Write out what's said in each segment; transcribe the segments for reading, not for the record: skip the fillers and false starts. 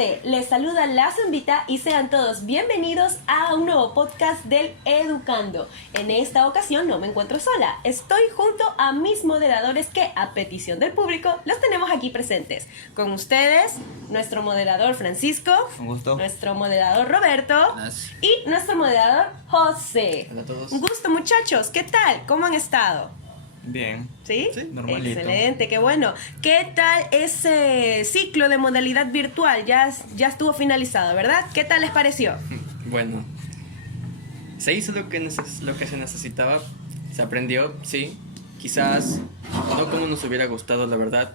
gente, les saluda la Zambita y sean todos bienvenidos a un nuevo podcast del Educando. En esta ocasión no me encuentro sola, estoy junto a mis moderadores que a petición del público los tenemos aquí presentes. Con ustedes, nuestro moderador Francisco, un gusto. Nuestro moderador Roberto y nuestro moderador José. Hola a todos. Un gusto, muchachos, ¿qué tal? ¿Cómo han estado? Bien. ¿Sí? Normalito. Excelente, qué bueno. ¿Qué tal ese ciclo de modalidad virtual? Ya estuvo finalizado, ¿verdad? ¿Qué tal les pareció? Bueno, se hizo lo que se necesitaba, se aprendió, sí, quizás no como nos hubiera gustado, la verdad,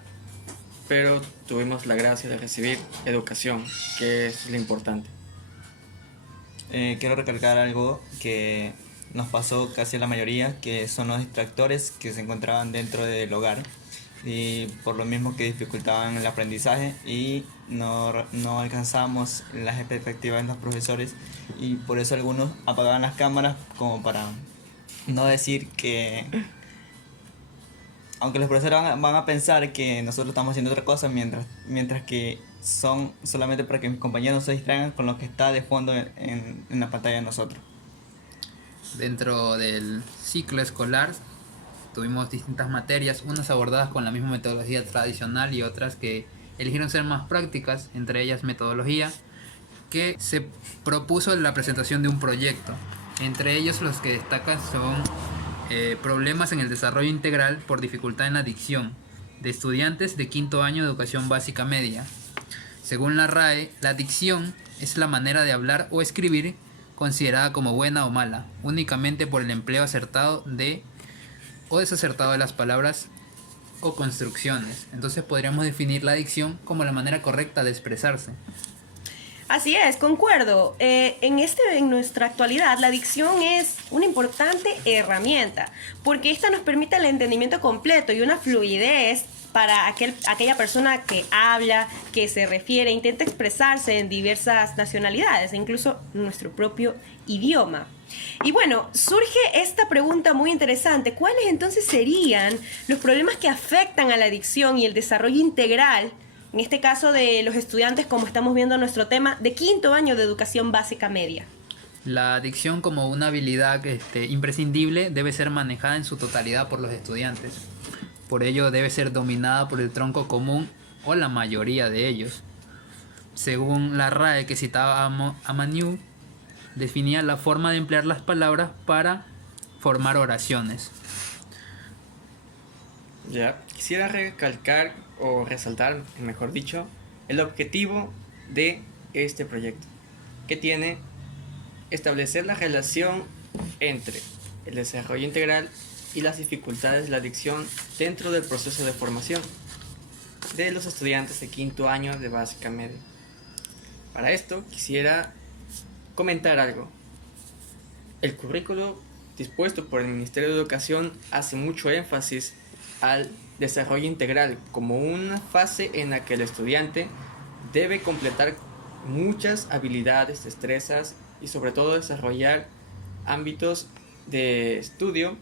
pero tuvimos la gracia de recibir educación, que es lo importante. Quiero recalcar algo que nos pasó casi a la mayoría, que son los distractores que se encontraban dentro del hogar y por lo mismo que dificultaban el aprendizaje y no alcanzábamos las expectativas de los profesores, y por eso algunos apagaban las cámaras como para no decir que, aunque los profesores van a pensar que nosotros estamos haciendo otra cosa, mientras que son solamente para que mis compañeros no se distraigan con lo que está de fondo en la pantalla de nosotros. Dentro del ciclo escolar tuvimos distintas materias, unas abordadas con la misma metodología tradicional y otras que eligieron ser más prácticas, entre ellas metodología, que se propuso la presentación de un proyecto. Entre ellos los que destacan son problemas en el desarrollo integral por dificultad en la dicción de estudiantes de quinto año de educación básica media. Según la RAE, la dicción es la manera de hablar o escribir considerada como buena o mala, únicamente por el empleo acertado o desacertado de las palabras o construcciones. Entonces podríamos definir la dicción como la manera correcta de expresarse. Así es, concuerdo. En nuestra actualidad, la dicción es una importante herramienta, porque esta nos permite el entendimiento completo y una fluidez para aquella persona que habla, que se refiere, intenta expresarse en diversas nacionalidades, e incluso nuestro propio idioma. Y bueno, surge esta pregunta muy interesante: ¿cuáles entonces serían los problemas que afectan a la dicción y el desarrollo integral, en este caso de los estudiantes, como estamos viendo nuestro tema, de quinto año de educación básica media? La dicción, como una habilidad imprescindible, debe ser manejada en su totalidad por los estudiantes. Por ello debe ser dominada por el tronco común o la mayoría de ellos. Según la RAE que citaba a Manu, definía la forma de emplear las palabras para formar oraciones. Ya, quisiera recalcar o resaltar, mejor dicho, el objetivo de este proyecto, que tiene establecer la relación entre el desarrollo integral y las dificultades de la dicción dentro del proceso de formación de los estudiantes de quinto año de básica media. Para esto quisiera comentar algo. El currículo dispuesto por el Ministerio de Educación hace mucho énfasis al desarrollo integral como una fase en la que el estudiante debe completar muchas habilidades, destrezas y sobre todo desarrollar ámbitos de estudio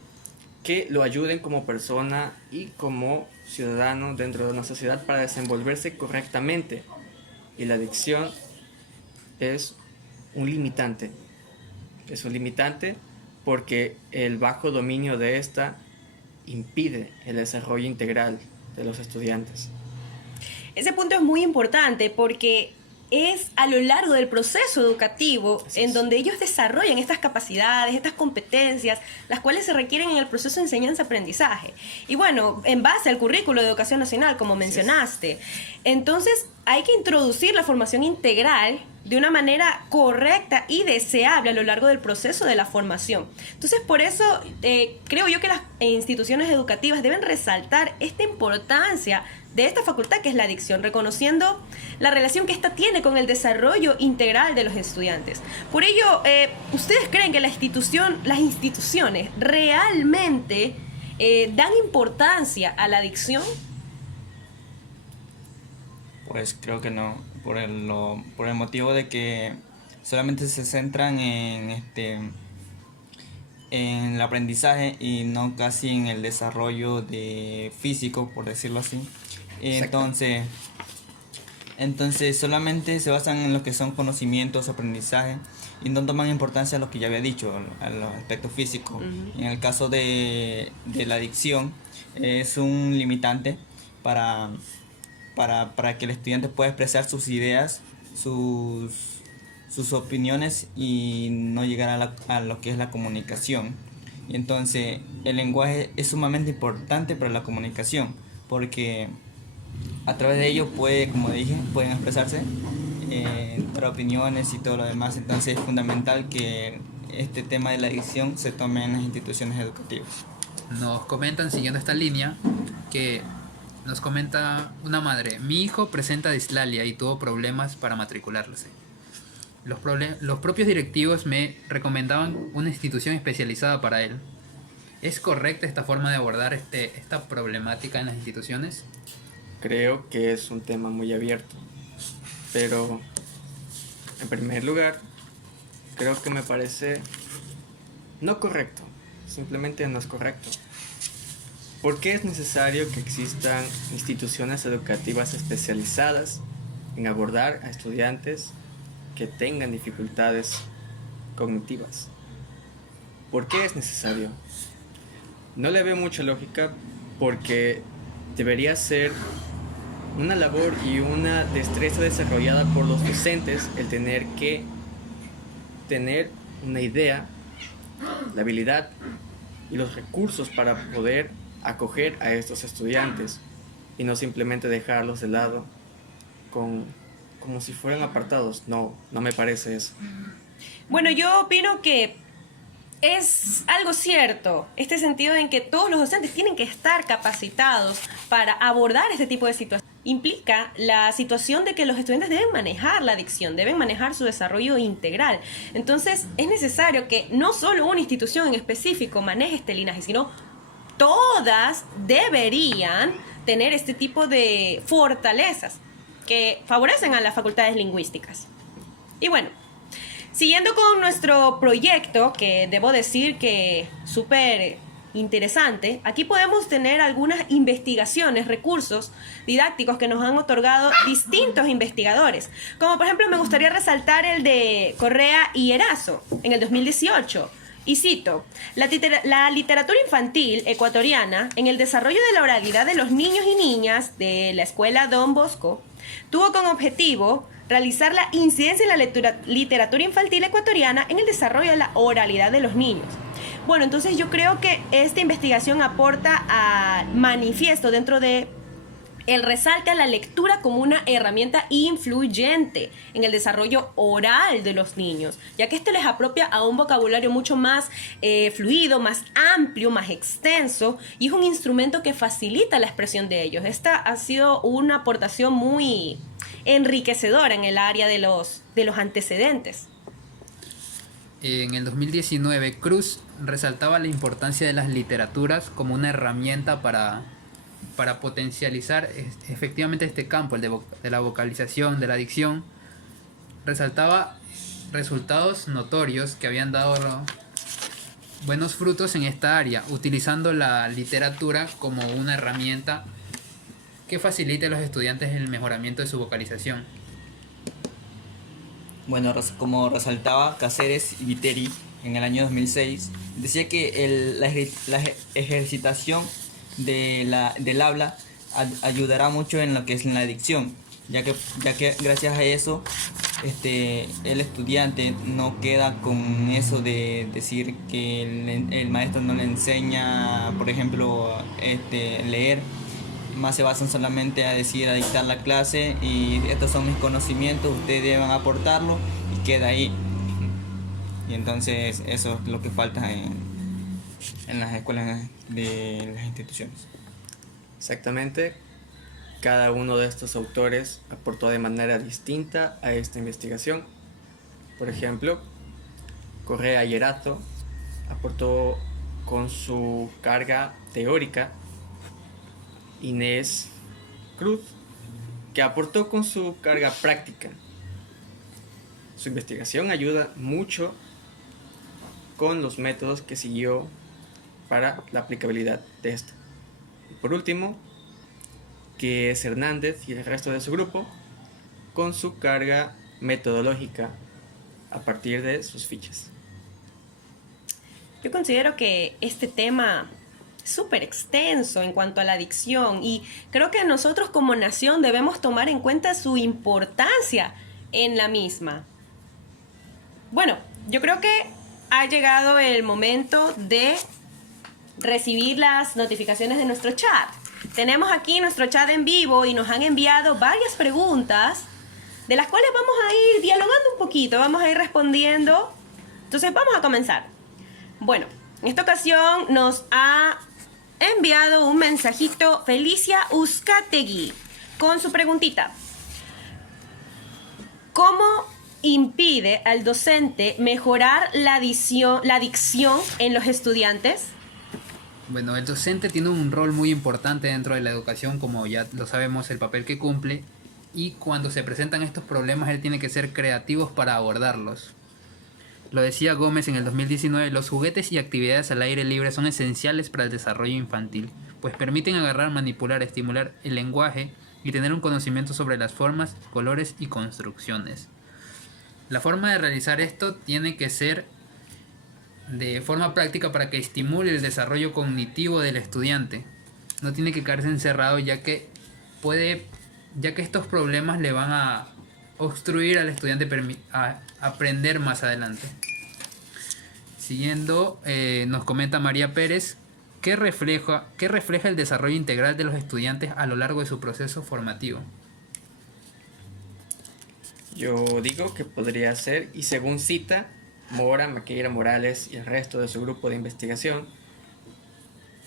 que lo ayuden como persona y como ciudadano dentro de una sociedad para desenvolverse correctamente. Y la dicción es un limitante. Es un limitante porque el bajo dominio de esta impide el desarrollo integral de los estudiantes. Ese punto es muy importante porque es a lo largo del proceso educativo en donde ellos desarrollan estas capacidades, estas competencias, las cuales se requieren en el proceso de enseñanza-aprendizaje. Y bueno, en base al currículo de educación nacional, como mencionaste, entonces hay que introducir la formación integral de una manera correcta y deseable a lo largo del proceso de la formación. Entonces, por eso creo yo que las instituciones educativas deben resaltar esta importancia de esta facultad que es la dicción, reconociendo la relación que ésta tiene con el desarrollo integral de los estudiantes. Por ello, ¿ustedes creen que las instituciones realmente dan importancia a la dicción? Pues creo que no, por el motivo de que solamente se centran en el aprendizaje y no casi en el desarrollo físico, por decirlo así. Entonces, Entonces solamente se basan en lo que son conocimientos, aprendizaje y no toman importancia a lo que ya había dicho, a los aspectos físicos. En el caso de la adicción es un limitante para, para que el estudiante pueda expresar sus ideas, sus opiniones y no llegar a lo que es la comunicación. Y entonces el lenguaje es sumamente importante para la comunicación porque a través de ello como dije, pueden expresarse, dar opiniones y todo lo demás. Entonces es fundamental que este tema de la adicción se tome en las instituciones educativas. Nos comentan, siguiendo esta línea, que nos comenta una madre: mi hijo presenta dislalia y tuvo problemas para matricularse. Los propios directivos me recomendaban una institución especializada para él. ¿Es correcta esta forma de abordar esta problemática en las instituciones? Creo que es un tema muy abierto, pero en primer lugar, creo que me parece no correcto, simplemente no es correcto. ¿Por qué es necesario que existan instituciones educativas especializadas en abordar a estudiantes que tengan dificultades cognitivas? ¿Por qué es necesario? No le veo mucha lógica porque debería ser una labor y una destreza desarrollada por los docentes el tener que tener una idea, la habilidad y los recursos para poder acoger a estos estudiantes y no simplemente dejarlos de lado como si fueran apartados. No me parece eso. Bueno, yo opino que es algo cierto, este sentido en que todos los docentes tienen que estar capacitados para abordar este tipo de situaciones. Implica la situación de que los estudiantes deben manejar la adicción, deben manejar su desarrollo integral. Entonces, es necesario que no solo una institución en específico maneje este linaje, sino todas deberían tener este tipo de fortalezas que favorecen a las facultades lingüísticas. Y bueno, siguiendo con nuestro proyecto, que debo decir que súper interesante, aquí podemos tener algunas investigaciones, recursos didácticos que nos han otorgado distintos investigadores. Como por ejemplo me gustaría resaltar el de Correa y Erazo en el 2018. Y cito: la literatura infantil ecuatoriana en el desarrollo de la oralidad de los niños y niñas de la escuela Don Bosco tuvo como objetivo realizar la incidencia de la literatura infantil ecuatoriana en el desarrollo de la oralidad de los niños. Bueno, entonces yo creo que esta investigación aporta a manifiesto dentro de el resalte a la lectura como una herramienta influyente en el desarrollo oral de los niños, ya que esto les apropia a un vocabulario mucho más fluido, más amplio, más extenso, y es un instrumento que facilita la expresión de ellos. Esta ha sido una aportación muy enriquecedora en el área de los antecedentes. En el 2019, Cruz resaltaba la importancia de las literaturas como una herramienta para potencializar efectivamente este campo, el de la vocalización, de la dicción. Resaltaba resultados notorios que habían dado buenos frutos en esta área, utilizando la literatura como una herramienta que facilite a los estudiantes el mejoramiento de su vocalización. Bueno, como resaltaba Cáceres y Viteri en el año 2006, decía que la ejercitación del habla ayudará mucho en lo que es la adicción, ya que gracias a eso el estudiante no queda con eso de decir que el maestro no le enseña, por ejemplo, leer, más se basan solamente a decir, a dictar la clase y estos son mis conocimientos, ustedes deben aportarlo y queda ahí. Y entonces eso es lo que falta en las escuelas de las instituciones. Exactamente. Cada uno de estos autores aportó de manera distinta a esta investigación. Por ejemplo, Correa y Erazo aportó con su carga teórica, Inés Cruz, que aportó con su carga práctica. Su investigación ayuda mucho con los métodos que siguió para la aplicabilidad de esto. Y por último, que es Hernández y el resto de su grupo con su carga metodológica a partir de sus fichas. Yo considero que este tema es súper extenso en cuanto a la adicción y creo que nosotros como nación debemos tomar en cuenta su importancia en la misma. Bueno, yo creo que ha llegado el momento de recibir las notificaciones de nuestro chat. Tenemos aquí nuestro chat en vivo y nos han enviado varias preguntas de las cuales vamos a ir dialogando un poquito, vamos a ir respondiendo. Entonces vamos a comenzar. Bueno, en esta ocasión nos ha enviado un mensajito Felicia Uzcategui con su preguntita. ¿Cómo impide al docente mejorar la dicción en los estudiantes? Bueno, el docente tiene un rol muy importante dentro de la educación, como ya lo sabemos, el papel que cumple, y cuando se presentan estos problemas él tiene que ser creativo para abordarlos. Lo decía Gómez en el 2019, los juguetes y actividades al aire libre son esenciales para el desarrollo infantil, pues permiten agarrar, manipular, estimular el lenguaje y tener un conocimiento sobre las formas, colores y construcciones. La forma de realizar esto tiene que ser de forma práctica para que estimule el desarrollo cognitivo del estudiante. No tiene que quedarse encerrado ya que estos problemas le van a obstruir al estudiante a aprender más adelante. Siguiendo, nos comenta María Pérez, ¿qué refleja el desarrollo integral de los estudiantes a lo largo de su proceso formativo? Yo digo que podría ser, y según cita Mora, Maqueira, Morales y el resto de su grupo de investigación,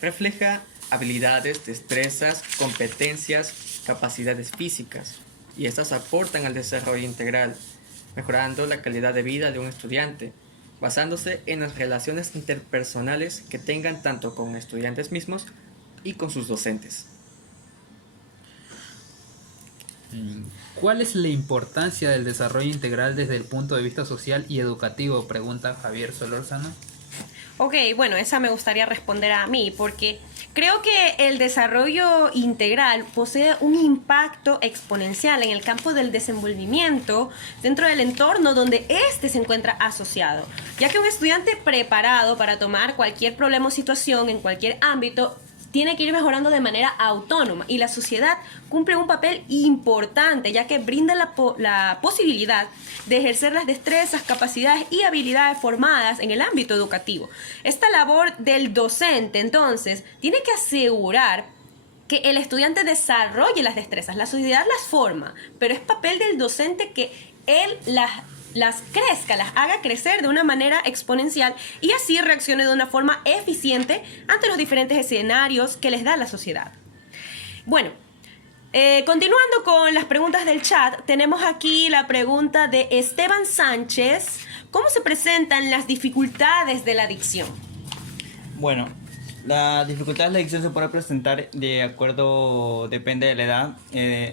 refleja habilidades, destrezas, competencias, capacidades físicas, y estas aportan al desarrollo integral, mejorando la calidad de vida de un estudiante, basándose en las relaciones interpersonales que tengan tanto con estudiantes mismos y con sus docentes. ¿Cuál es la importancia del desarrollo integral desde el punto de vista social y educativo? Pregunta Javier Solórzano. Ok, bueno, esa me gustaría responder a mí porque creo que el desarrollo integral posee un impacto exponencial en el campo del desenvolvimiento dentro del entorno donde éste se encuentra asociado, ya que un estudiante preparado para tomar cualquier problema o situación en cualquier ámbito tiene que ir mejorando de manera autónoma y la sociedad cumple un papel importante ya que brinda la posibilidad de ejercer las destrezas, capacidades y habilidades formadas en el ámbito educativo. Esta labor del docente entonces tiene que asegurar que el estudiante desarrolle las destrezas, la sociedad las forma, pero es papel del docente que él las crezca, las haga crecer de una manera exponencial y así reaccione de una forma eficiente ante los diferentes escenarios que les da la sociedad. Bueno, continuando con las preguntas del chat, tenemos aquí la pregunta de Esteban Sánchez. ¿Cómo se presentan las dificultades de la adicción? Bueno, la dificultad de la adicción se puede presentar de acuerdo, depende de la edad.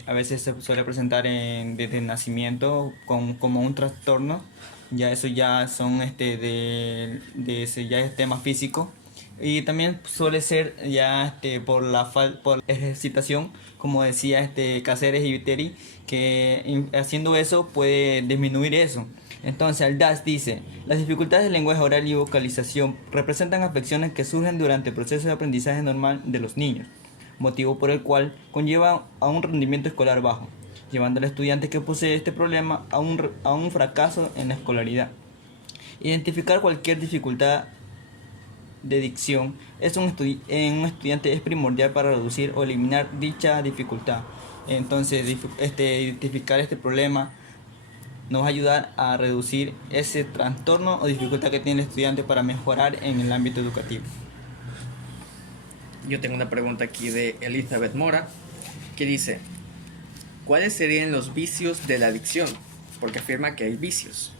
A veces se suele presentar desde el nacimiento como un trastorno. Ya eso ya son ese ya es tema físico. Y también suele ser ya por ejercitación, como decía Cáceres y Viteri, que haciendo eso puede disminuir eso. Entonces, Aldaz dice, las dificultades del lenguaje oral y vocalización representan afecciones que surgen durante el proceso de aprendizaje normal de los niños, motivo por el cual conlleva a un rendimiento escolar bajo, llevando al estudiante que posee este problema a un fracaso en la escolaridad. Identificar cualquier dificultad de dicción en un estudiante es primordial para reducir o eliminar dicha dificultad. Entonces, identificar este problema nos va a ayudar a reducir ese trastorno o dificultad que tiene el estudiante para mejorar en el ámbito educativo. Yo tengo una pregunta aquí de Elizabeth Mora, que dice, ¿cuáles serían los vicios de la adicción? Porque afirma que hay vicios.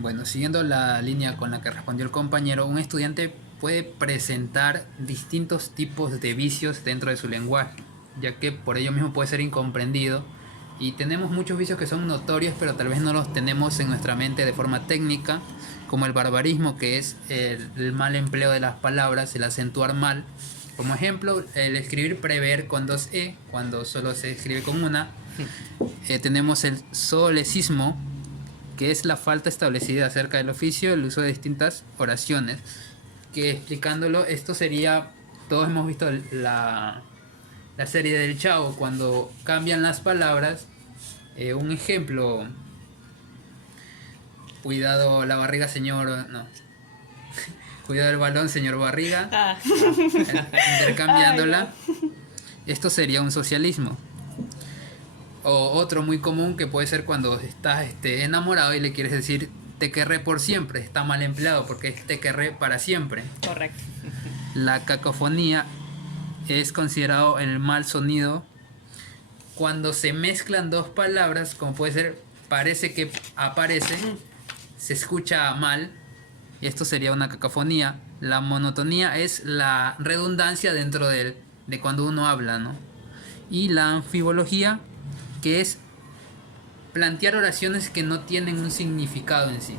Bueno, siguiendo la línea con la que respondió el compañero, un estudiante puede presentar distintos tipos de vicios dentro de su lenguaje, ya que por ello mismo puede ser incomprendido. Y tenemos muchos vicios que son notorios, pero tal vez no los tenemos en nuestra mente de forma técnica, como el barbarismo, que es el mal empleo de las palabras, el acentuar mal. Como ejemplo, el escribir prever con 2 E, cuando solo se escribe con una. tenemos el solecismo, que es la falta establecida acerca del oficio, el uso de distintas oraciones. Que explicándolo, esto sería, todos hemos visto la serie del Chavo, cuando cambian las palabras. Un ejemplo, cuidado la barriga, señor, no, cuidado el balón, señor barriga. Ah. Intercambiándola. Ay, Esto sería un socialismo. O otro muy común que puede ser cuando estás enamorado y le quieres decir te querré por siempre. Está mal empleado porque es te querré para siempre. correcto. La cacofonía es considerado el mal sonido cuando se mezclan dos palabras, como puede ser parece que aparece, se escucha mal, y esto sería una cacofonía. La monotonía es la redundancia dentro de cuando uno habla, ¿no? Y la anfibología, que es plantear oraciones que no tienen un significado en sí.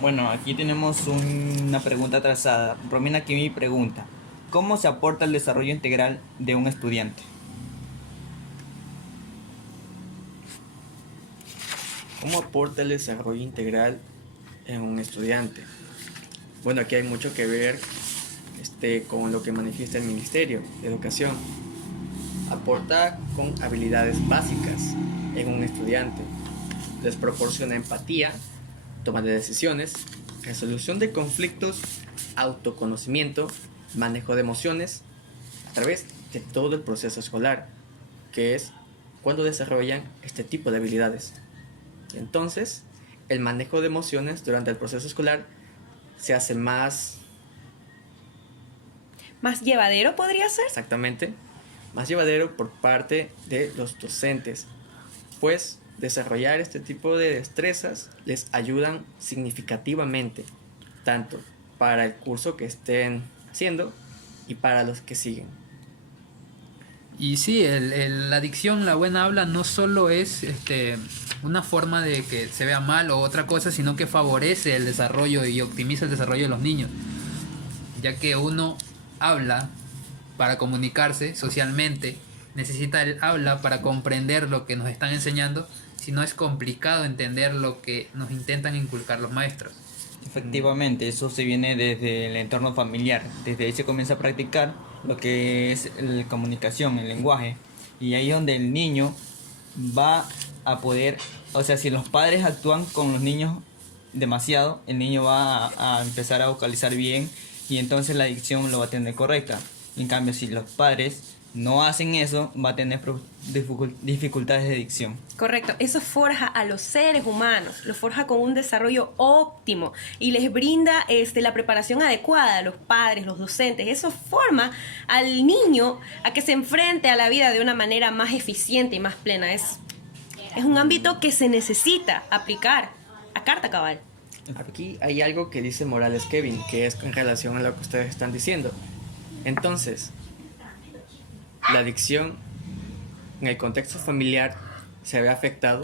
Bueno, aquí tenemos una pregunta trazada. Romina Kimi pregunta: ¿cómo se aporta el desarrollo integral de un estudiante? ¿Cómo aporta el desarrollo integral en un estudiante? Bueno, aquí hay mucho que ver con lo que manifiesta el Ministerio de Educación. Aporta con habilidades básicas en un estudiante. Les proporciona empatía, toma de decisiones, resolución de conflictos, autoconocimiento, manejo de emociones a través de todo el proceso escolar, que es cuando desarrollan este tipo de habilidades. Entonces, el manejo de emociones durante el proceso escolar se hace más, ¿Más llevadero podría ser? exactamente, más llevadero por parte de los docentes, pues desarrollar este tipo de destrezas les ayudan significativamente, tanto para el curso que estén haciendo y para los que siguen. Y sí, la dicción, la buena habla no solo es una forma de que se vea mal o otra cosa, sino que favorece el desarrollo y optimiza el desarrollo de los niños, ya que uno habla para comunicarse socialmente, necesita el habla para comprender lo que nos están enseñando, si no es complicado entender lo que nos intentan inculcar los maestros. Efectivamente, eso se viene desde el entorno familiar. Desde ahí se comienza a practicar lo que es la comunicación, el lenguaje. Y ahí es donde el niño va a poder, o sea, si los padres actúan con los niños demasiado, el niño va a empezar a vocalizar bien y entonces la dicción lo va a tener correcta. En cambio, si los padres no hacen eso, va a tener dificultades de dicción. Correcto, eso forja a los seres humanos, los forja con un desarrollo óptimo y les brinda la preparación adecuada a los padres, los docentes. Eso forma al niño a que se enfrente a la vida de una manera más eficiente y más plena. Es un ámbito que se necesita aplicar a carta cabal. Aquí hay algo que dice Morales Kevin, que es en relación a lo que ustedes están diciendo. Entonces, la dicción en el contexto familiar se ve afectado.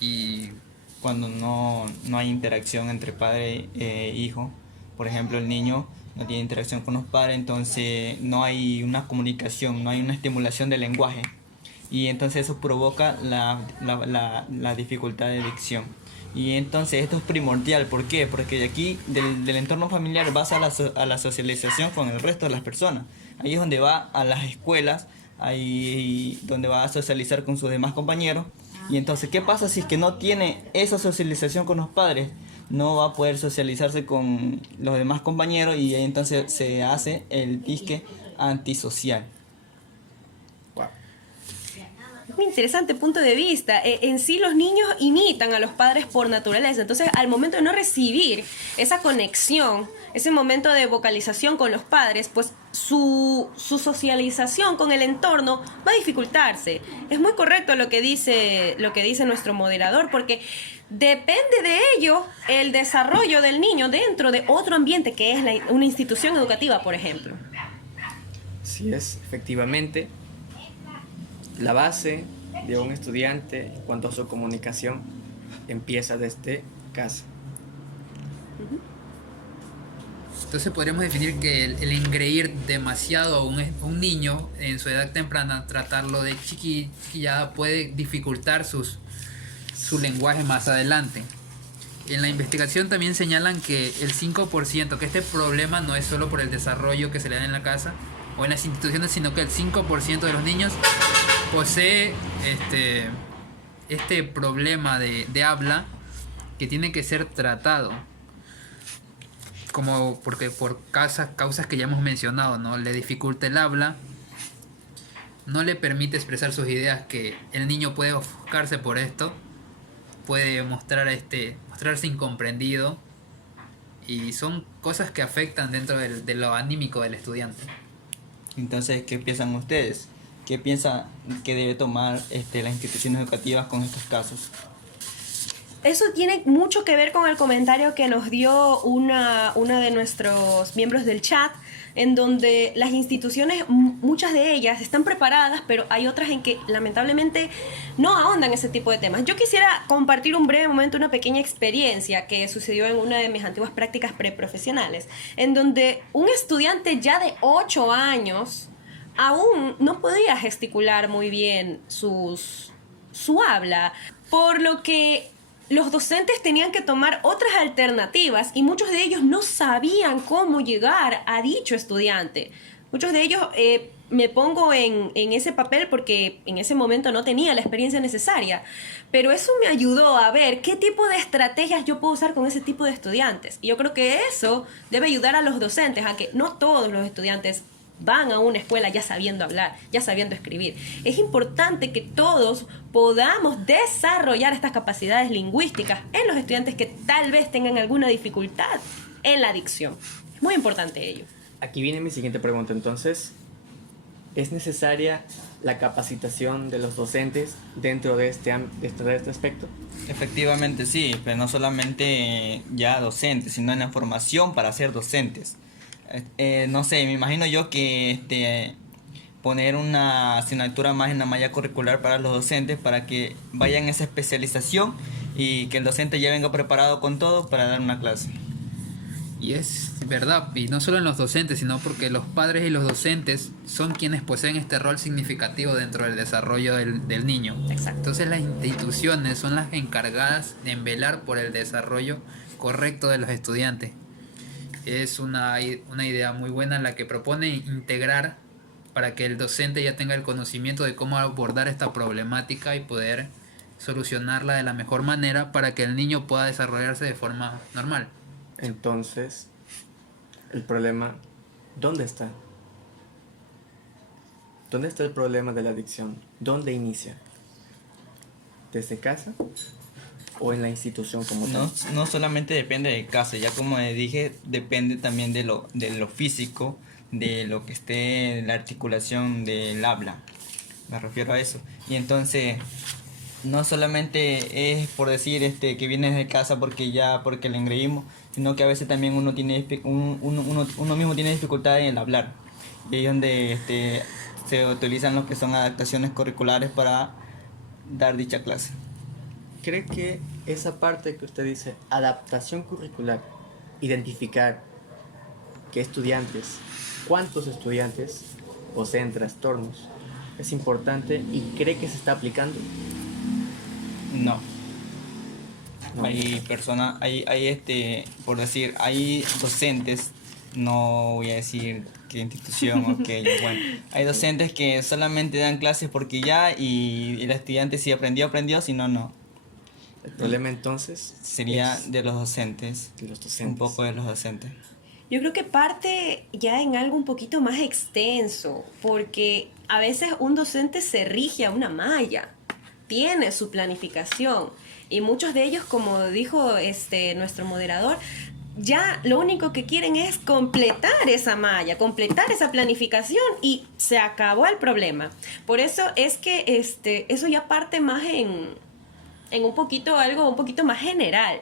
Y cuando no hay interacción entre padre e hijo, por ejemplo, el niño no tiene interacción con los padres, entonces no hay una comunicación, no hay una estimulación del lenguaje. Y entonces eso provoca la dificultad de dicción. Y entonces esto es primordial. ¿Por qué? Porque de aquí, del entorno familiar, vas a la socialización con el resto de las personas. Ahí es donde va a las escuelas, ahí donde va a socializar con sus demás compañeros. Y entonces, ¿qué pasa si es que no tiene esa socialización con los padres? No va a poder socializarse con los demás compañeros y ahí entonces se hace el disque antisocial. Es un interesante punto de vista. En sí los niños imitan a los padres por naturaleza. Entonces, al momento de no recibir esa conexión, ese momento de vocalización con los padres, pues su socialización con el entorno va a dificultarse. Es muy correcto lo que dice nuestro moderador, porque depende de ello el desarrollo del niño dentro de otro ambiente que es una institución educativa, por ejemplo. Sí, es efectivamente la base de un estudiante en cuanto a su comunicación empieza desde casa. Entonces podríamos definir que el engreír demasiado a un niño en su edad temprana, tratarlo de chiquillada, puede dificultar su lenguaje más adelante. En la investigación también señalan que el 5%, que este problema no es solo por el desarrollo que se le da en la casa o en las instituciones, sino que el 5% de los niños posee este problema de habla que tiene que ser tratado. Porque por causas que ya hemos mencionado, ¿no? Le dificulta el habla, no le permite expresar sus ideas, que el niño puede ofuscarse por esto, puede mostrarse incomprendido, y son cosas que afectan dentro de lo anímico del estudiante. Entonces, ¿qué piensan ustedes? ¿Qué piensan que debe tomar las instituciones educativas con estos casos? Eso tiene mucho que ver con el comentario que nos dio una de nuestros miembros del chat, en donde las instituciones, muchas de ellas están preparadas, pero hay otras en que lamentablemente no ahondan ese tipo de temas. Yo quisiera compartir un breve momento una pequeña experiencia que sucedió en una de mis antiguas prácticas preprofesionales, en donde un estudiante ya de 8 años aún no podía gesticular muy bien su habla, por lo que los docentes tenían que tomar otras alternativas y muchos de ellos no sabían cómo llegar a dicho estudiante. Muchos de ellos, me pongo en ese papel porque en ese momento no tenía la experiencia necesaria, pero eso me ayudó a ver qué tipo de estrategias yo puedo usar con ese tipo de estudiantes. Y yo creo que eso debe ayudar a los docentes, a que no todos los estudiantes van a una escuela ya sabiendo hablar, ya sabiendo escribir. Es importante que todos podamos desarrollar estas capacidades lingüísticas en los estudiantes que tal vez tengan alguna dificultad en la dicción. Es muy importante ello. Aquí viene mi siguiente pregunta. Entonces, ¿es necesaria la capacitación de los docentes dentro de este aspecto? Efectivamente sí, pero no solamente ya docentes, sino en la formación para ser docentes. No sé, me imagino yo que poner una asignatura más en la malla curricular para los docentes, para que vayan a esa especialización y que el docente ya venga preparado con todo para dar una clase. Y es verdad, y no solo en los docentes, sino porque los padres y los docentes son quienes poseen este rol significativo dentro del desarrollo del niño. Exacto. Entonces las instituciones son las encargadas de velar por el desarrollo correcto de los estudiantes. Es una idea muy buena la que propone integrar para que el docente ya tenga el conocimiento de cómo abordar esta problemática y poder solucionarla de la mejor manera para que el niño pueda desarrollarse de forma normal. Entonces, el problema, ¿dónde está? ¿Dónde está el problema de la adicción? ¿Dónde inicia? ¿Desde casa o en la institución como tal? No solamente depende de casa, ya como dije, depende también de lo físico, de lo que esté en la articulación del habla. Me refiero a eso. Y entonces, no solamente es por decir que viene de casa porque le engreímos, sino que a veces también uno mismo tiene dificultad en el hablar. Y ahí es donde se utilizan lo que son adaptaciones curriculares para dar dicha clase. ¿Cree que esa parte que usted dice, adaptación curricular, identificar qué estudiantes, cuántos estudiantes poseen trastornos, es importante y cree que se está aplicando? No. No. Hay personas, por decir, hay docentes, no voy a decir qué institución o qué, bueno, hay docentes que solamente dan clases porque ya, y el estudiante si aprendió, si no, no. El problema entonces Sería es de los docentes, de los docentes. un poco de los docentes. Yo creo que parte ya en algo un poquito más extenso, porque a veces un docente se rige a una malla, tiene su planificación, y muchos de ellos, como dijo nuestro moderador, ya lo único que quieren es completar esa malla, completar esa planificación, y se acabó el problema. Por eso es que eso ya parte más en algo un poquito más general,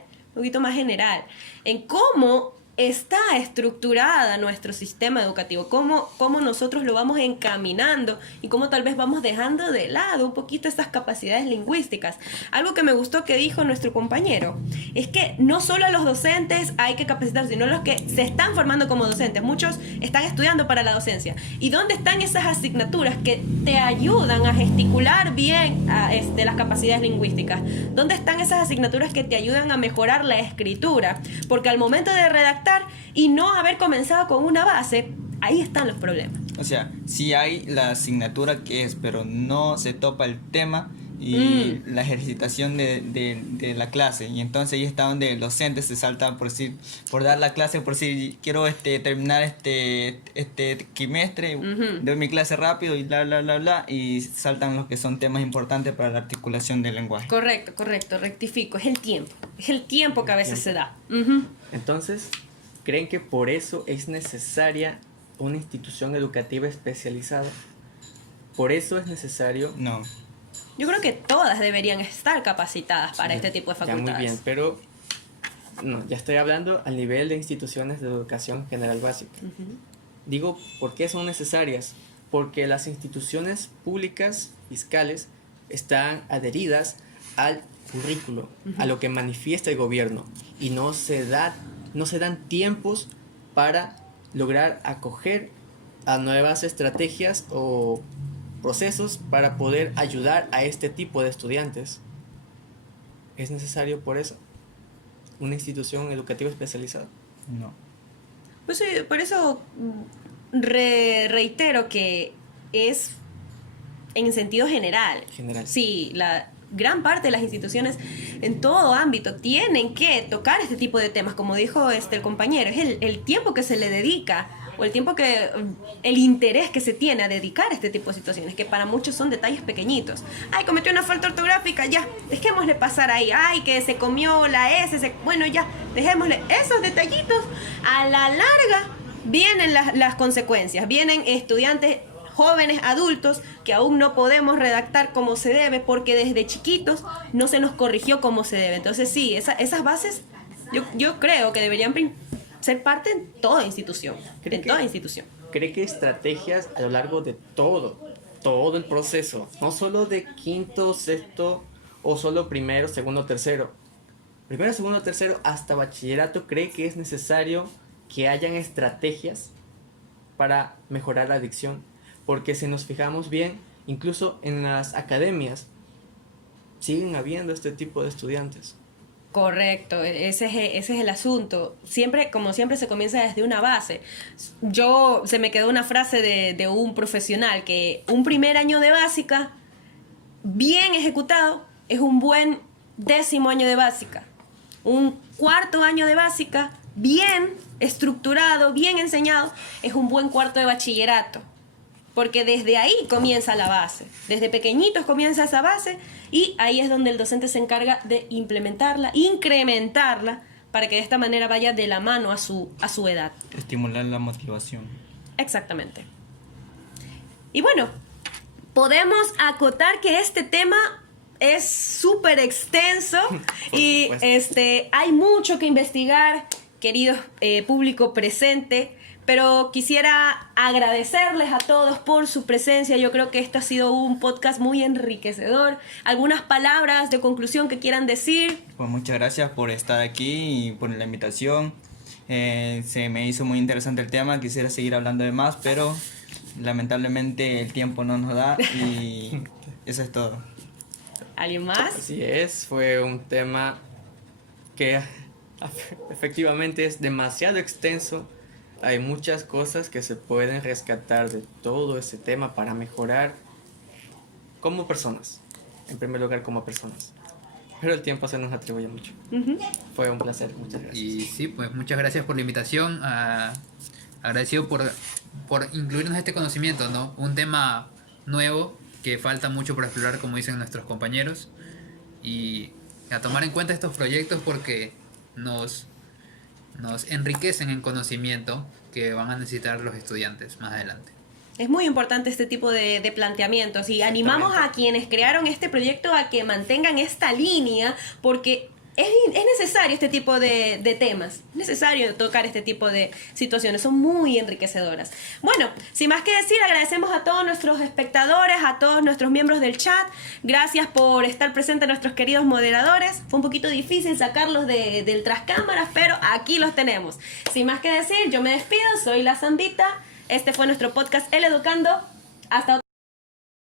en cómo está estructurada nuestro sistema educativo, cómo nosotros lo vamos encaminando y cómo tal vez vamos dejando de lado un poquito estas capacidades lingüísticas. Algo que me gustó que dijo nuestro compañero es que no solo a los docentes hay que capacitar, sino a los que se están formando como docentes. Muchos están estudiando para la docencia. ¿Y dónde están esas asignaturas que te ayudan a gesticular bien las capacidades lingüísticas? ¿Dónde están esas asignaturas que te ayudan a mejorar la escritura? Porque al momento de redactar y no haber comenzado con una base, ahí están los problemas. O sea, sí hay la asignatura que es, pero no se topa el tema y la ejercitación de la clase. Y entonces ahí está donde el docente se salta por dar la clase, por si quiero terminar este trimestre, doy mi clase rápido y bla, bla, bla, bla, y saltan los que son temas importantes para la articulación del lenguaje. Correcto, rectifico. Es el tiempo que a veces se da. Entonces, ¿creen que por eso es necesaria una institución educativa especializada? ¿Por eso es necesario? No. Yo creo que todas deberían estar capacitadas para este tipo de Ya, facultades. muy bien, pero no, ya estoy hablando al nivel de instituciones de educación general básica. Digo, ¿por qué son necesarias? Porque las instituciones públicas fiscales están adheridas al currículo, a lo que manifiesta el gobierno, y no se dan tiempos para lograr acoger a nuevas estrategias o procesos para poder ayudar a este tipo de estudiantes. ¿Es necesario por eso una institución educativa especializada? No. Pues sí, por eso reitero que es en sentido general. Sí, la gran parte de las instituciones en todo ámbito tienen que tocar este tipo de temas, como dijo el compañero, es el tiempo que se le dedica o el interés que se tiene a dedicar a este tipo de situaciones, que para muchos son detalles pequeñitos. Ay, cometió una falta ortográfica, ya, dejémosle pasar ahí. Ay, que se comió la S, bueno, ya, dejémosle esos detallitos. A la larga vienen las consecuencias, vienen estudiantes jóvenes, adultos, que aún no podemos redactar como se debe porque desde chiquitos no se nos corrigió como se debe. Entonces sí, esas bases yo creo que deberían ser parte en toda institución. ¿Cree que estrategias a lo largo de todo el proceso, no solo de quinto, sexto o solo primero, segundo, tercero, hasta bachillerato, cree que es necesario que hayan estrategias para mejorar la dicción? Porque si nos fijamos bien, incluso en las academias siguen habiendo este tipo de estudiantes. Correcto, ese es el asunto. Como siempre se comienza desde una base. Se me quedó una frase de un profesional que un primer año de básica bien ejecutado es un buen 10º año de básica. Un 4º año de básica bien estructurado, bien enseñado, es un buen 4º de bachillerato. Porque desde ahí comienza la base. Desde pequeñitos comienza esa base y ahí es donde el docente se encarga de implementarla, incrementarla, para que de esta manera vaya de la mano a su edad. Estimular la motivación. Exactamente. Y bueno, podemos acotar que este tema es súper extenso y hay mucho que investigar, querido público presente. Pero quisiera agradecerles a todos por su presencia. Yo creo que este ha sido un podcast muy enriquecedor. ¿Algunas palabras de conclusión que quieran decir? Pues muchas gracias por estar aquí y por la invitación. Se me hizo muy interesante el tema. Quisiera seguir hablando de más, pero lamentablemente el tiempo no nos da y eso es todo. ¿Alguien más? Así es, fue un tema que efectivamente es demasiado extenso. Hay muchas cosas que se pueden rescatar de todo ese tema para mejorar como personas. En primer lugar, como personas. Pero el tiempo se nos atribuye mucho. Fue un placer, muchas gracias. Y sí, pues muchas gracias por la invitación. Agradecido por incluirnos este conocimiento, ¿no? Un tema nuevo que falta mucho por explorar, como dicen nuestros compañeros. Y a tomar en cuenta estos proyectos porque nos enriquecen en conocimiento que van a necesitar los estudiantes más adelante. Es muy importante este tipo de planteamientos y animamos a quienes crearon este proyecto a que mantengan esta línea porque es necesario este tipo de temas, es necesario tocar este tipo de situaciones, son muy enriquecedoras. Bueno, sin más que decir, agradecemos a todos nuestros espectadores, a todos nuestros miembros del chat, gracias por estar presentes nuestros queridos moderadores, fue un poquito difícil sacarlos del tras cámaras, pero aquí los tenemos. Sin más que decir, yo me despido, soy la Zambita, este fue nuestro podcast El Educando, hasta